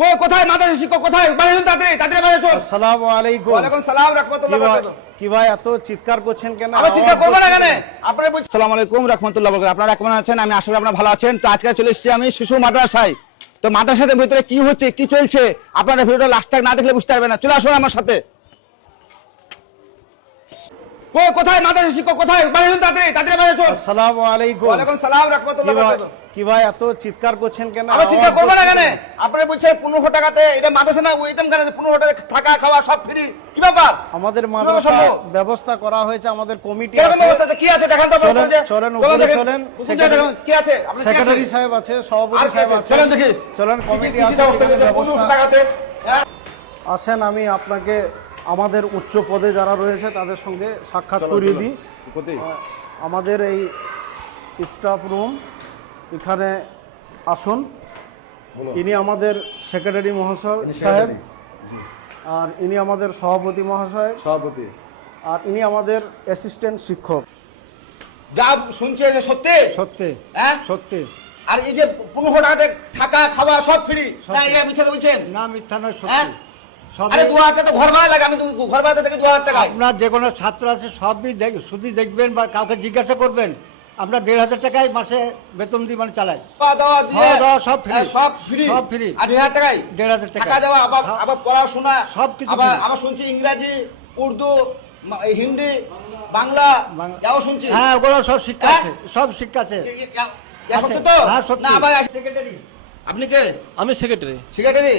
কোথায় মাদ্রাসা শিক্ষক কোথায়? বাইরে তাড়াতাড়ি তাড়াতাড়ি বাইরে চল। আসসালামু আলাইকুম। ওয়ালাইকুম সালাম রাহমাতুল্লাহ ওয়া বারাকাতুহু। কি ভাই এত চিৎকার করছেন কেন? আবার চিন্তা করবেন না কেন? আপনারা বলছেন আসসালামু আলাইকুম রাহমাতুল্লাহ ওয়া বারাকাতুহু। আপনারা কেমন আছেন? আমি আশা করি আপনারা ভালো আছেন। তো আজকে চলে এসেছি আমি শিশু মাদ্রাসায়। তো মাদ্রাসার ভিতরে কি হচ্ছে কি চলছে আপনারা ভিডিওটা লাস্ট তক না দেখলে বুঝতে পারবেন না। চলে আসুন আমার সাথে। কোথায় মাদ্রাসা শিক্ষক কোথায়? বাইরে তাড়াতাড়ি তাড়াতাড়ি বাইরে চল। আসসালামু আলাইকুম। ওয়ালাইকুম সালাম রাহমাতুল্লাহ ওয়া বারাকাতুহু। কি ভাই এত চিৎকার করছেন কেন? আবার চিন্তা করবেন না কেন? আপনারা বলছেন 1500 টাকাতে এটা মাদ্রাসা না ওই এতিম খানাতে 1500 টাকা থাকা খাওয়া সব ফ্রি। কি ব্যাপার? আমাদের মাদ্রাসা ব্যবস্থা করা হয়েছে, আমাদের কমিটি কেমন আছে। ব্যবস্থা কি আছে দেখান তো আপনারা যে চলেন উপরে চলেন। কি আছে? আপনি কি আছে? সেক্রেটারি সাহেব আছে, সভাপতি সাহেব আছে। চলেন দেখি। চলেন কমিটি আছে, ব্যবস্থা 1500 টাকাতে হ্যাঁ আসেন আমি আপনাকে আমাদের উচ্চ পদে যারা রয়েছে তাদের সঙ্গে সাক্ষাৎ করিয়ে দিই। আমাদের এই স্টাফ রুম এখানে আসুন। ইনি আমাদের সেক্রেটারি মহাশয় সাহেব, আর ইনি আমাদের সভাপতি মহাশয়, আর ইনি আমাদের অ্যাসিস্ট্যান্ট শিক্ষক। যা শুনছে যে সত্যি সত্যি হ্যাঁ সত্যি। আর এই যে 1500 টাকাতে থাকা খাওয়া সব ফ্রি না এই মিথ্যা বলছেন? না মিথ্যা নয়, হ্যাঁ? সত্যি। আরে 2000 টাকা তো ঘর ভাড়া লাগে, আমি তো ঘর ভাড়া থেকে 2000 টাকা। আপনার যে কোনো ছাত্র আছে সবই শুধু দেখবেন বা কাউকে জিজ্ঞাসা করবেন। আমরা 1500 টাকায় মাসে বেতন দিই, মানে চালাই। খাওয়া দাওয়া দিয়ে খাওয়া দাওয়া সব ফ্রি, সব ফ্রি সব ফ্রি। 8000 টাকায় 1500 টাকা টাকা দেওয়া, আবার পড়াশোনা সবকিছু আবার free। আবার শুনছি ইংরেজি, উর্দু, হিন্দি, বাংলা যাও শুনছি। হ্যাঁ, ওগুলো সব শিক্ষা হ্যাঁ? আছে, সব শিক্ষা আছে। সত্য তো? হ্যাঁ, সত্যি। না ভাই সেক্রেটারি। আপনি কে? আমি সেক্রেটারি। সেক্রেটারি?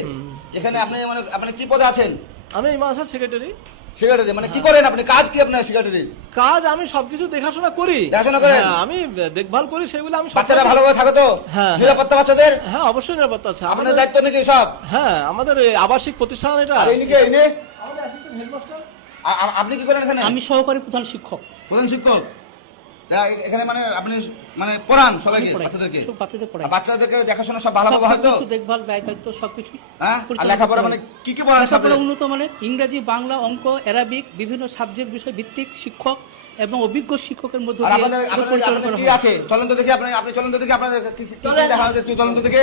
যেখানে আপনি মানে আপনি কি পদে আছেন? আমি এই মাসের সেক্রেটারি। সেক্রেটারি মানে কি করেন আপনি? কাজ কি আপনার সেক্রেটারি? কাজ আমি সবকিছু দেখাশোনা করি। দেখাশোনা করেন? হ্যাঁ, আমি দেখভাল করি, সেগুলো আমি সব বাচ্চারা করি। ভালোভাবে থাকে তো? হ্যাঁ, নিরাপত্তা বাচ্চাদের? হ্যাঁ, অবশ্যই নিরাপত্তা আছে। আপনাদের দায়িত্ব নাকি সব? হ্যাঁ, আমাদের এই আবাসিক প্রতিষ্ঠান এটা। আর ইনি কে? ইনি? আমাদের অ্যাসিস্ট্যান্ট হেডমাস্টার। আপনি কি করেন এখানে? আমি সহকারী প্রধান শিক্ষক। প্রধান শিক্ষক। তা এখানে মানে আপনি মানে পড়ান সবাইকে, আমি পড়াই, বাচ্চাদেরকে? সব বাচ্চাদের পড়াই। আর বাচ্চাদেরকে দেখাশোনা সব ভালোভাবে হয় তো? সবকিছু দেখভাল দায়িত্ব সবকিছু। হ্যাঁ? আর লেখাপড়া মানে কি কি পড়ান? লেখাপড়া উন্নত মানের ইংরেজি, বাংলা, অঙ্ক, অ্যারাবিক বিভিন্ন সাবজেক্ট বিষয় ভিত্তিক শিক্ষক এবং অভিজ্ঞ শিক্ষকের মধ্যে আর দিয়ে আপনাদের পরিচালনা আপনাদের করা কি হয়। আছে? চলেন তো দেখি আপনি চলেন তো দেখি আপনাদের কি কি দেখানো যাচ্ছে, চলেন তো দেখি।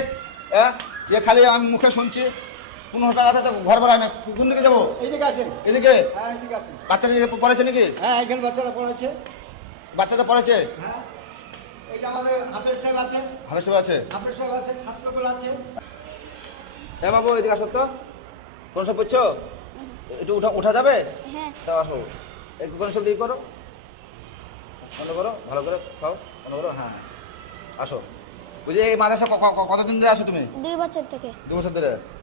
হ্যাঁ? যে খালি আমি মুখে শুনছি 1500 টাকাতে তো ঘর ভাড়া না। কোন দিকে যাবো? এইদিকে আসেন। এদিকে? হ্যাঁ, এইদিকে আসেন। বাচ্চাদের পড়েছে নাকি? হ্যাঁ, এখানে বাচ্চারা পড়াচ্ছে। বাচ্চাদের পড়েছে? হ্যাঁ, এটা আমাদের হাফেজ সাহেব আছে, ভালো সব আছে? হাফেজ সাহেব আছে, ছাত্রগুলো আছে। এ বাবু এদিকে আসো তো। কোন সব পড়ছো? একটু উঠা যাবে? হ্যাঁ। তা আসো। একটু কোন সব করো, বন্ধ করো, ভালো করে খাও, বন্ধ করো। হ্যাঁ আসো। বুঝলি এই মাদ্রাসা কতদিন ধরে আসো তুমি? 2 বছর থেকে। 2 বছর ধরে।